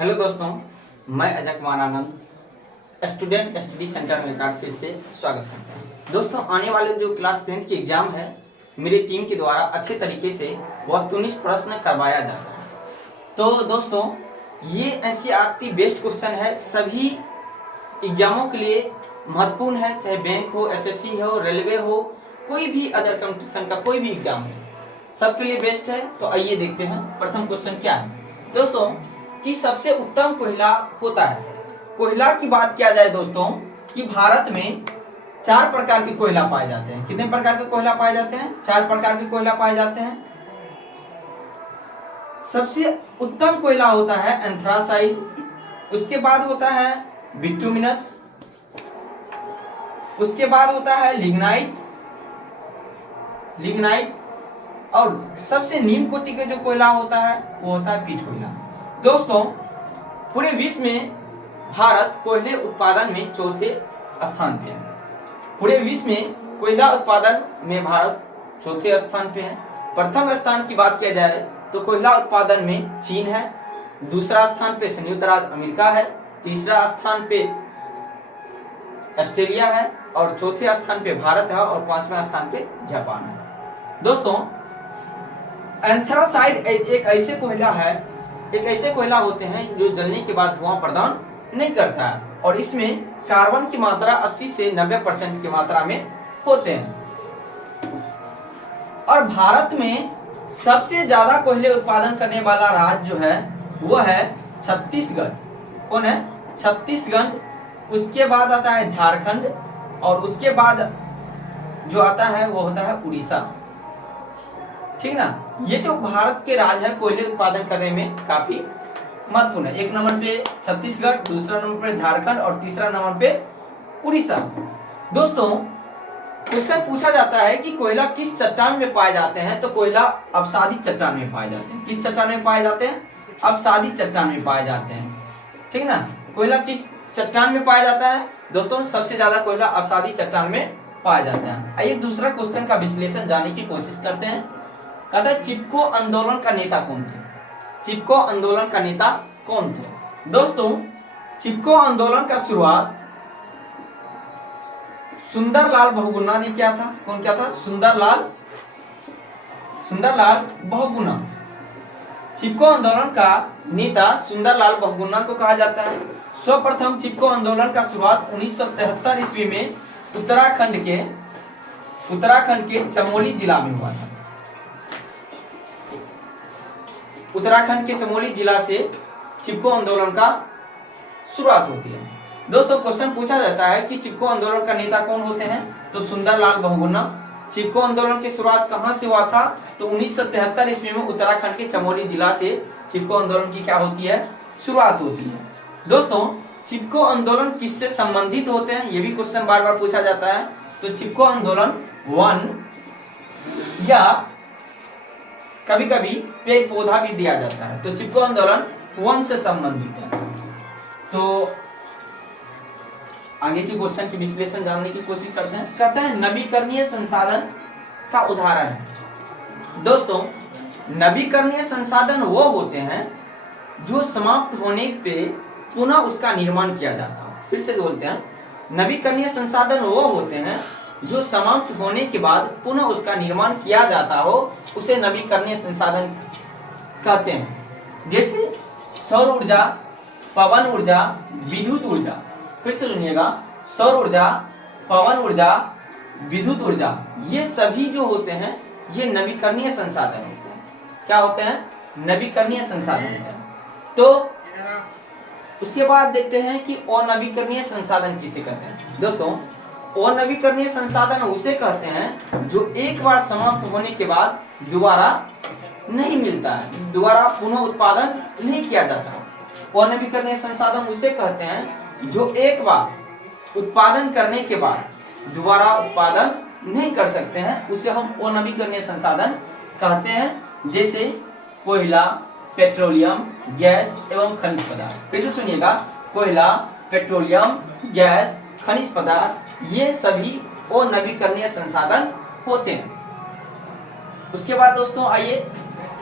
Hello दोस्तों, मैं Ajay Kumar Anand student study centre में एक फिर से स्वागत करता हूं। दोस्तों, आने वाले जो क्लास 10th की एग्जाम है, मेरी टीम के द्वारा अच्छे तरीके से वस्तुनिष्ठ प्रश्न करवाया जाता है। तो दोस्तों, ये एनसीईआरटी बेस्ड क्वेश्चन है, सभी एग्जामों के लिए महत्वपूर्ण है, चाहे बैंक हो, एसएससी हो, रेलवे हो, कोई भी अदर कंपटीशन का कोई भी एग्जाम हो, सबके लिए बेस्ट है। तो आइए देखते हैं प्रथम क्वेश्चन क्या है दोस्तों, कि सबसे उत्तम कोयला होता है। कोयला की बात किया जाए दोस्तों, कि भारत में 4 प्रकार के कोयला पाए जाते हैं। कितने प्रकार के कोयला पाए जाते हैं? 4 प्रकार के कोयला पाए जाते हैं। सबसे उत्तम कोयला होता है एंथ्रासाइट, उसके बाद होता है बिटुमिनस, उसके बाद होता है लिग्नाइट, और सबसे निम्न कोटि का जो कोयला होता है वो होता है पीट कोयला। दोस्तों, पूरे विश्व में भारत कोयले उत्पादन में चौथे स्थान पे है। पूरे विश्व में कोयला उत्पादन में भारत चौथे स्थान पे है। प्रथम स्थान की बात किया जाए तो कोयला उत्पादन में चीन है, दूसरा स्थान पे संयुक्त राज्य अमेरिका है, तीसरा स्थान पे ऑस्ट्रेलिया है, और चौथे स्थान पे भारत है, और 5वें स्थान पे जापान है। दोस्तों, एंथ्रासाइड एक ऐसे कोयला होते हैं जो जलने के बाद धुआं प्रदान नहीं करता है, और इसमें कार्बन की मात्रा 80 से 90% की मात्रा में होते हैं। और भारत में सबसे ज्यादा कोयले उत्पादन करने वाला राज्य जो है वो है छत्तीसगढ़। कौन है? छत्तीसगढ़। उसके बाद आता है झारखंड, और उसके बाद जो आता है वो होता है उड़ीसा। ठीक ना? ये जो भारत के राज्य है कोयले उत्पादन करने में काफी महत्वपूर्ण है। 1 नंबर पे छत्तीसगढ़, दूसरा नंबर पे झारखंड, और तीसरा नंबर पे उड़ीसा। दोस्तों, क्वेश्चन पूछा जाता है कि कोयला किस चट्टान में पाए जाते हैं, तो कोयला अवसादी चट्टान में पाए जाते हैं। किस चट्टान में पाए जाते हैं? अवसादी चट्टान में पाए जाते हैं। ठीक ना? कोयला किस चट्टान में पाया जाता है? दोस्तों, सबसे ज्यादा कोयला अवसादी चट्टान में पाया जाता है। आइए दूसरा क्वेश्चन का विश्लेषण जानने की कोशिश करते हैं। कहता है चिपको आंदोलन का नेता कौन थे? चिपको आंदोलन का नेता कौन थे? दोस्तों, चिपको आंदोलन का शुरुआत सुंदरलाल बहुगुणा ने किया था। कौन किया था? सुंदरलाल बहुगुणा। चिपको आंदोलन का नेता सुंदरलाल बहुगुणा को कहा जाता है। सर्वप्रथम चिपको आंदोलन का शुरुआत 1973 ईस्वी में उत्तराखंड के चमोली जिला में हुआ था। उत्तराखंड के चमोली जिला से चिपको आंदोलन का शुरुआत होती है। दोस्तों, क्वेश्चन पूछा जाता है कि चिपको आंदोलन का नेता कौन होते हैं, तो सुंदरलाल बहुगुणा। चिपको आंदोलन की शुरुआत कहां से हुआ था, तो 1973 ईस्वी में उत्तराखंड के चमोली जिला से चिपको आंदोलन की क्या होती है? शुरुआत होती है। दोस्तों, चिपको आंदोलन किससे संबंधित होते हैं, ये भी क्वेश्चन बार बार पूछा जाता है। तो चिपको आंदोलन वन या कभी कभी पेड़ पौधा भी दिया जाता है, तो चिपको आंदोलन वन से संबंधित है। तो आगे की क्वेश्चन की विश्लेषण जानने की कोशिश करते हैं। कहते हैं नवीकरणीय संसाधन का उदाहरण है। दोस्तों, नवीकरणीय संसाधन वो होते हैं जो समाप्त होने पे पुनः उसका निर्माण किया जाता है। फिर से बोलते हैं, नवीकरणीय संसाधन वो होते हैं जो समाप्त होने के बाद पुनः उसका निर्माण किया जाता हो, उसे नवीकरणीय संसाधन कहते हैं। जैसे सौर ऊर्जा, पवन ऊर्जा, विद्युत ऊर्जा। फिर से सुनिएगा, सौर ऊर्जा, पवन ऊर्जा, विद्युत ऊर्जा, ये सभी जो होते हैं ये नवीकरणीय संसाधन होते हैं। क्या होते हैं? नवीकरणीय संसाधन होते हैं। तो उसके बाद देखते हैं कि अनवीकरणीय संसाधन किसे कहते हैं। दोस्तों, अनवीकरणीय संसाधन उसे कहते हैं जो एक बार समाप्त होने के बाद दोबारा नहीं मिलता है, दोबारा पुनः उत्पादन नहीं किया जाता। अनवीकरणीय संसाधन उसे कहते हैं जो एक बार उत्पादन करने के बाद दोबारा उत्पादन नहीं कर सकते हैं, उसे हम अनवीकरणीय संसाधन कहते हैं। जैसे कोयला, पेट्रोलियम, गैस एवं खनिज पदार्थ। फिर से सुनिएगा, कोयला, पेट्रोलियम, गैस, खनिज पदार्थ, ये सभी अनवीकरणीय संसाधन होते हैं। उसके बाद दोस्तों आइए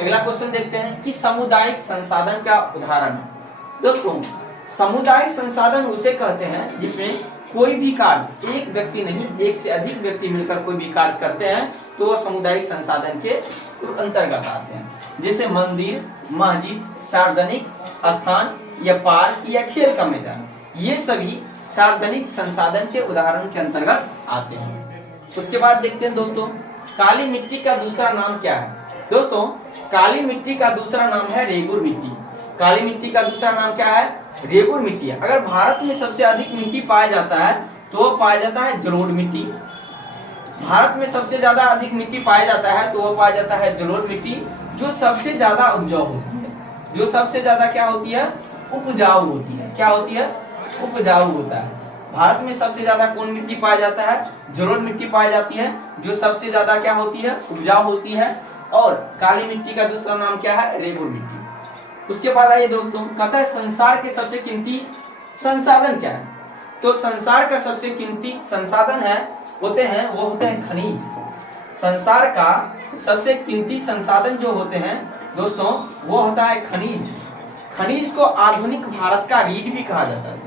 अगला क्वेश्चन देखते हैं कि सामुदायिक संसाधन का उदाहरण है। दोस्तों सामुदायिक संसाधन उसे कहते हैं जिसमें कोई भी कार्य एक व्यक्ति नहीं, एक से अधिक व्यक्ति मिलकर कोई भी कार्य करते हैं तो वह सामुदायिक संसाधन के अंतर्गत आते हैं। जैसे मंदिर, मस्जिद, सार्वजनिक स्थान या पार्क या खेल का मैदान, ये सभी सार्वजनिक संसाधन के उदाहरण के अंतर्गत आते हैं। उसके बाद देखते हैं दोस्तों काली मिट्टी का दूसरा नाम क्या है। दोस्तों काली मिट्टी का दूसरा नाम है रेगुर मिट्टी। काली मिट्टी का दूसरा नाम क्या है? रेगुर मिट्टी है। अगर भारत में सबसे अधिक मिट्टी पाया जाता है तो वो पाया जाता है जलोढ़ मिट्टी। भारत में सबसे ज्यादा अधिक मिट्टी पाया जाता है तो वो पाया जाता है जलोढ़ मिट्टी, जो सबसे ज्यादा उपजाऊ होती है, जो सबसे ज्यादा क्या होती है? उपजाऊ होती है। क्या होती है? उपजाऊ होता है। भारत में सबसे ज्यादा कौन मिट्टी पाया जाता है? जलोढ़ मिट्टी पाई जाती है, जो सबसे ज्यादा क्या होती है? उपजाऊ होती है। और काली मिट्टी का दूसरा नाम क्या है? रेगुर मिट्टी। उसके बाद आइए दोस्तों, कहता है संसार के सबसे कीमती संसाधन क्या है? तो संसार का सबसे कीमती संसाधन होते हैं खनिज। संसार का सबसे कीमती संसाधन जो होते हैं दोस्तों वो होता है खनिज। खनिज को आधुनिक भारत का रीढ़ भी कहा जाता है।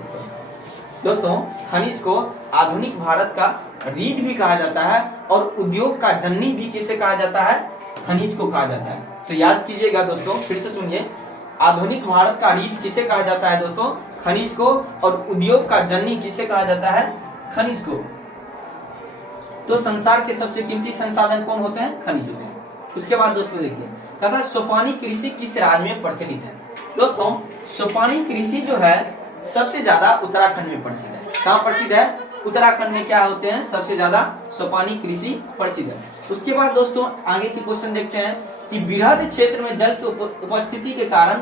दोस्तों खनिज को आधुनिक भारत का रीढ़ भी कहा जाता है और उद्योग का जननी भी किसे कहा जाता है? खनिज को कहा जाता है। तो याद कीजिएगा दोस्तों, फिर से सुनिए, आधुनिक भारत का रीढ़ किसे कहा जाता है दोस्तों? खनिज को। और उद्योग का जननी किसे कहा जाता है? खनिज को। तो संसार के सबसे कीमती संसाधन कौन होते हैं? खनिज होते हैं। उसके बाद दोस्तों देखिए, कहता है सोपानी कृषि किस राज्य में प्रचलित है? दोस्तों सोपानी कृषि जो है सबसे ज्यादा उत्तराखंड में प्रसिद्ध है। कहाँ प्रसिद्ध है? उत्तराखंड में क्या होते हैं? सबसे ज्यादा सोपानी कृषि प्रसिद्ध है। उसके बाद दोस्तों आगे के क्वेश्चन देखते हैं कि बृहद क्षेत्र में जल की उपस्थिति के कारण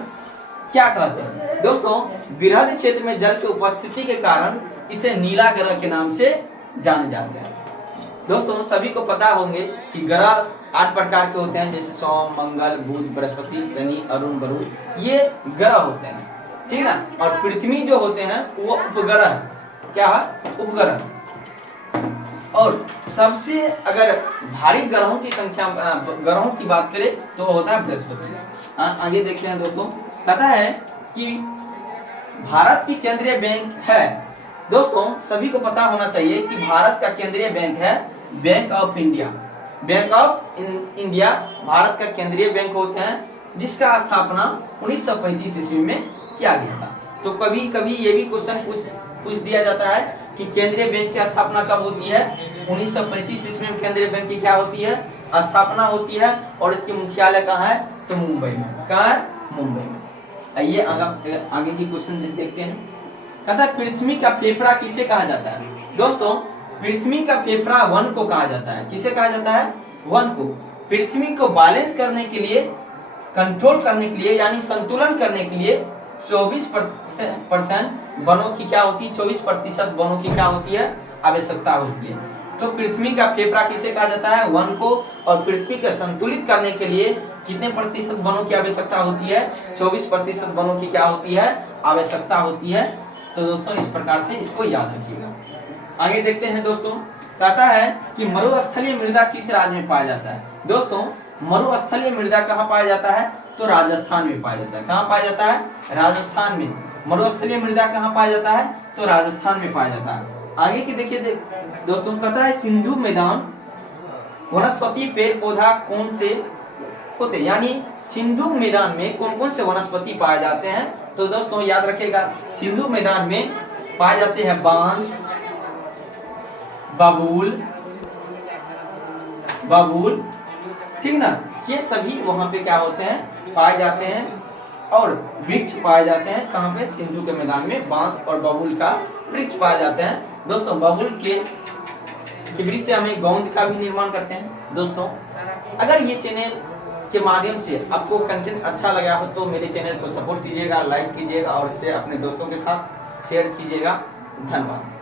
क्या कहते हैं? दोस्तों बृहद क्षेत्र में जल की उपस्थिति के कारण इसे नीला ग्रह के नाम से जाने जाते हैं। दोस्तों सभी को पता होंगे कि ग्रह 8 प्रकार के होते हैं, जैसे सोम, मंगल, बुध, बृहस्पति, शनि, अरुण, वरुण, ये ग्रह होते हैं, ठीक ना। और पृथ्वी जो होते हैं वो उपग्रह। क्या है? उपग्रह। और सबसे अगर भारी ग्रहों की संख्या ग्रहों की बात करें तो होता है बृहस्पति। आगे देखते हैं दोस्तों, कहता है कि भारत की केंद्रीय बैंक है। दोस्तों सभी को पता होना चाहिए कि भारत का केंद्रीय बैंक है bank of India. Bank of India Bharat का केंद्रीय बैंक होते हैं, जिसका स्थापना 1935 ईस्वी में किया गया था। तो कभी कभी ये भी क्वेश्चन पूछ दिया जाता है कि केंद्रीय बैंक की स्थापना कब होती है? 1935 ईस्वी में केंद्रीय बैंक की क्या होती है? स्थापना होती है। और इसकी मुख्यालय कहाँ है? तो मुंबई में। कहाँ है? मुंबई में। आइए आगे की क्वेश्चन देखते हैं। कहता है पृथ्वी का फेफड़ा किसे कहा जाता है? दोस्तों पृथ्वी का फेफड़ा वन को कहा जाता है। किसे कहा जाता है? वन को। पृथ्वी को बैलेंस करने के लिए, कंट्रोल करने के लिए, यानी संतुलन करने के लिए 24% वनों की क्या होती है? 24% वनों की क्या होती है? आवश्यकता होती है। तो पृथ्वी का फेफड़ा किसे कहा जाता है? वन को। और पृथ्वी को संतुलित करने के लिए कितने प्रतिशत वनों की आवश्यकता होती है? 24% वनों की क्या होती है? आवश्यकता होती है। तो दोस्तों इस प्रकार से इसको याद रखिएगा। आगे देखते हैं दोस्तों, कहता है कि मरुस्थलीय मृदा किस राज्य में पाया जाता है? दोस्तों मरुस्थलीय मृदा कहाँ पाया जाता है? तो राजस्थान में पाया जाता है। कहाँ पाया जाता है? राजस्थान में। मरुस्थलीय मृदा कहाँ पाया जाता है? तो राजस्थान में पाया जाता है। आगे की देखिए दोस्तों, कहता है सिंधु मैदान वनस्पति पेड़ पौधा कौन से होते हैं? यानी सिंधु मैदान में कौन कौन से वनस्पति पाए जाते हैं? तो दोस्तों याद रखिएगा, सिंधु मैदान में पाए जाते हैं बांस, बबूल, ठीक ना। ये सभी वहां पे क्या होते हैं? पाए जाते हैं। और वृक्ष पाए जाते हैं कहाँ पे? सिंधु के मैदान में बांस और बबूल का वृक्ष पाए जाते हैं। दोस्तों बबूल के वृक्ष से हमें गोंद का भी निर्माण करते हैं। दोस्तों अगर ये चैनल के माध्यम से आपको कंटेंट अच्छा लगा हो तो मेरे चैनल को सपोर्ट कीजिएगा, लाइक कीजिएगा और इसे अपने दोस्तों के साथ शेयर कीजिएगा। धन्यवाद।